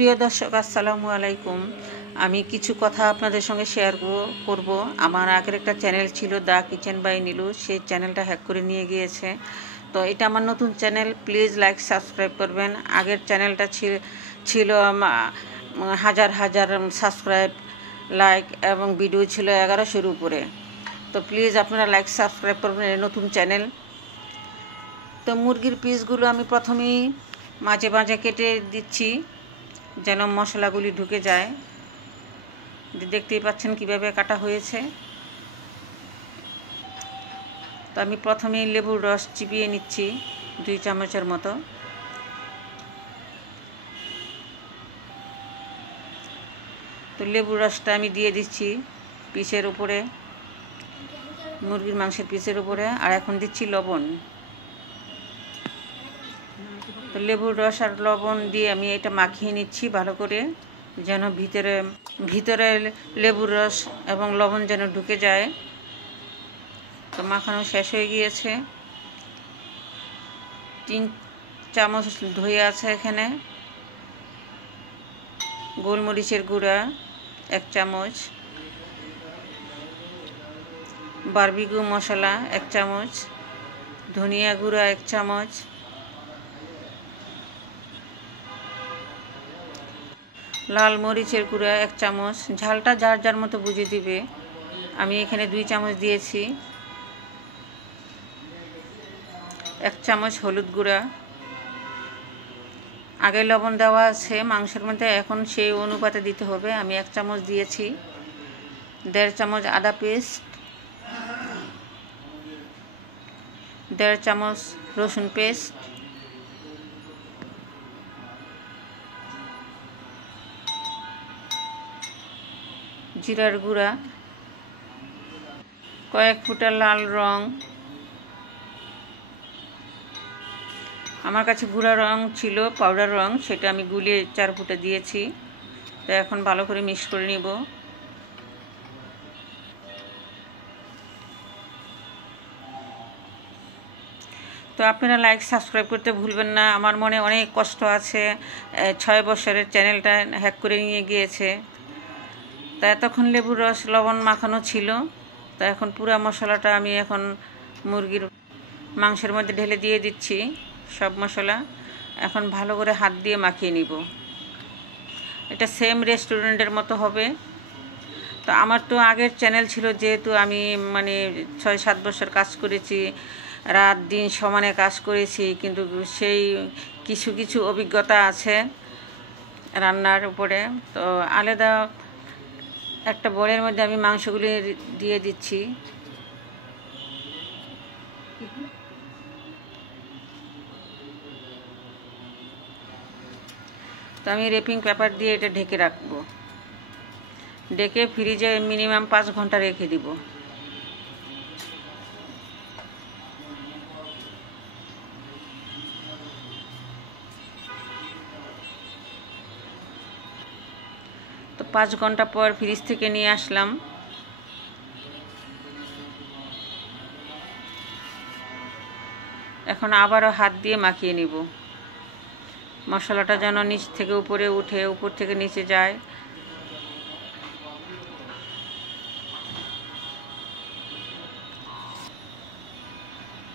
প্রিয় দর্শক, আসসালামু আলাইকুম। আমি কিছু কথা আপনাদের সঙ্গে শেয়ার করব। আমার আগের একটা চ্যানেল ছিল দ্য কিচেন বাই নীলু, সেই চ্যানেলটা হ্যাক করে নিয়ে গিয়েছে। তো এটা আমার নতুন চ্যানেল, প্লিজ লাইক সাবস্ক্রাইব করবেন। আগের চ্যানেলটা ছিল হাজার হাজার সাবস্ক্রাইব, লাইক এবং ভিডিও ছিল 1100-এর উপরে। তো প্লিজ আপনারা লাইক সাবস্ক্রাইব করবেন, নতুন চ্যানেল। তো মুরগির পিসগুলো আমি প্রথমেই মাঝে মাঝে কেটে দিচ্ছি যেন মশলাগুলি ঢুকে যায়। দেখতেই পাচ্ছেন কিভাবে কাটা হয়েছে। তো আমি প্রথমেই লেবুর রস চিবিয়ে নিচ্ছি 2 চামচের মতো। তো লেবুর রসটা আমি দিয়ে দিচ্ছি পিসের উপরে, মুরগির মাংসের পিসের উপরে। আর এখন দিচ্ছি লবণ। তো লেবুর রস আর লবণ দিয়ে আমি এটা মাখিয়ে নিচ্ছি ভালো করে, যেন ভিতরে লেবুর রস এবং লবণ যেন ঢুকে যায়। তো মাখানো শেষ হয়ে গিয়েছে। 3 চামচ ধুয়ে আছে এখানে। গোলমরিচের গুঁড়া 1 চামচ, বারবিকিউ মশলা 1 চামচ, ধনিয়া গুঁড়া 1 চামচ, লাল মরিচের গুঁড়া 1 চামচ। ঝালটা যার যার মতো বুঝে দিবে। আমি এখানে 2 চামচ দিয়েছি। 1 চামচ হলুদ গুঁড়া। আগে লবণ দেওয়া আছে মাংসের মধ্যে, এখন সেই অনুপাতে দিতে হবে। আমি 1 চামচ দিয়েছি। 1.5 চামচ আদা পেস্ট, 1.5 চামচ রসুন পেস্ট, জিরার গুঁড়া, কয়েক ফুটা লাল রং। আমার কাছে গুঁড়া রং ছিল, পাউডার রং, সেটা আমি গুলিয়ে 4 ফুটা দিয়েছি। তো এখন ভালো করে মিক্স করে নিব। তো আপনারা লাইক সাবস্ক্রাইব করতে ভুলবেন না। আমার মনে অনেক কষ্ট আছে, 6 বছরের চ্যানেলটা হ্যাক করে নিয়ে গিয়েছে। তা এতক্ষণ লেবুর রস লবণ মাখানো ছিল। তা এখন পুরো মশলাটা আমি এখন মুরগির মাংসের মধ্যে ঢেলে দিয়ে দিচ্ছি সব মশলা। এখন ভালো করে হাত দিয়ে মাখিয়ে নিব। এটা সেম রেস্টুরেন্টের মতো হবে। তো আমার তো আগের চ্যানেল ছিল, যেহেতু আমি 6-7 বছর কাজ করেছি, রাত দিন সমানে কাজ করেছি, কিন্তু সেই কিছু কিছু অভিজ্ঞতা আছে রান্নার উপরে। তো আলাদা একটা বোলের মধ্যে আমি মাংসগুলি দিয়ে দিচ্ছি। তো আমি র্যাপিং পেপার দিয়ে এটা ঢেকে রাখবো। ঢেকে ফ্রিজে মিনিমাম 5 ঘন্টা রেখে দিব। তো 5 ঘন্টা পর ফ্রিজ থেকে নিয়ে আসলাম। এখন আবারও হাত দিয়ে মাখিয়ে নিব। মশলাটা যেন নিচ থেকে উপরে উঠে, উপর থেকে নিচে যায়।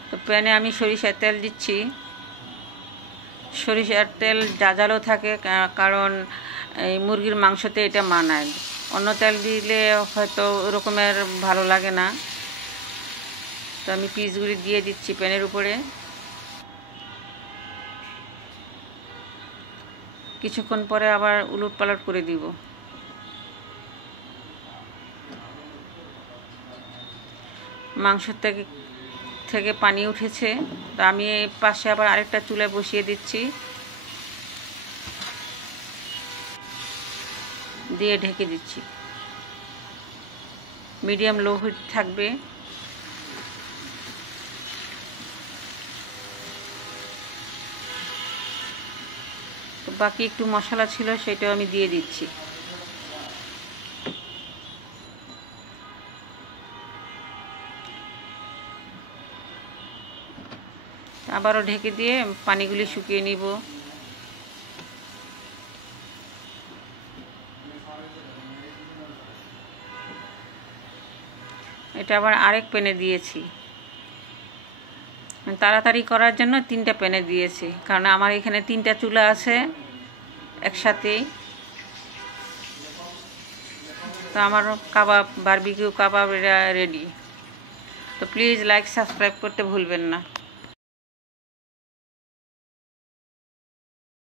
তো প্যানে আমি সরিষার তেল দিচ্ছি। সরিষার তেল জাজালো থাকে, কারণ এই মুরগির মাংসতে এটা মানায়। অন্য তেল দিলে হয়তো ওরকমের ভালো লাগে না। তো আমি পিসগুলি দিয়ে দিচ্ছি প্যানের উপরে। কিছুক্ষণ পরে আবার উলট পালট করে দিব। মাংস থেকে পানি উঠেছে। তো আমি পাশে আবার আরেকটা চুলায় বসিয়ে দিচ্ছি, দিয়ে ঢেকে দিচ্ছি। মিডিয়াম লো হিট থাকবে। তো বাকি একটু মশলা ছিল, সেটাও আমি দিয়ে দিচ্ছি। আবারও ঢেকে দিয়ে পানিগুলি শুকিয়ে নিব। এটা আবার আরেক প্যানে দিয়েছি, তাড়াতাড়ি করার জন্য 3টা প্যানে দিয়েছি, কারণ আমার এখানে 3টা চুলা আছে একসাথেই। তো আমার কাবাব, বারবিকিউ কাবাব এটা রেডি। তো প্লিজ লাইক সাবস্ক্রাইব করতে ভুলবেন না।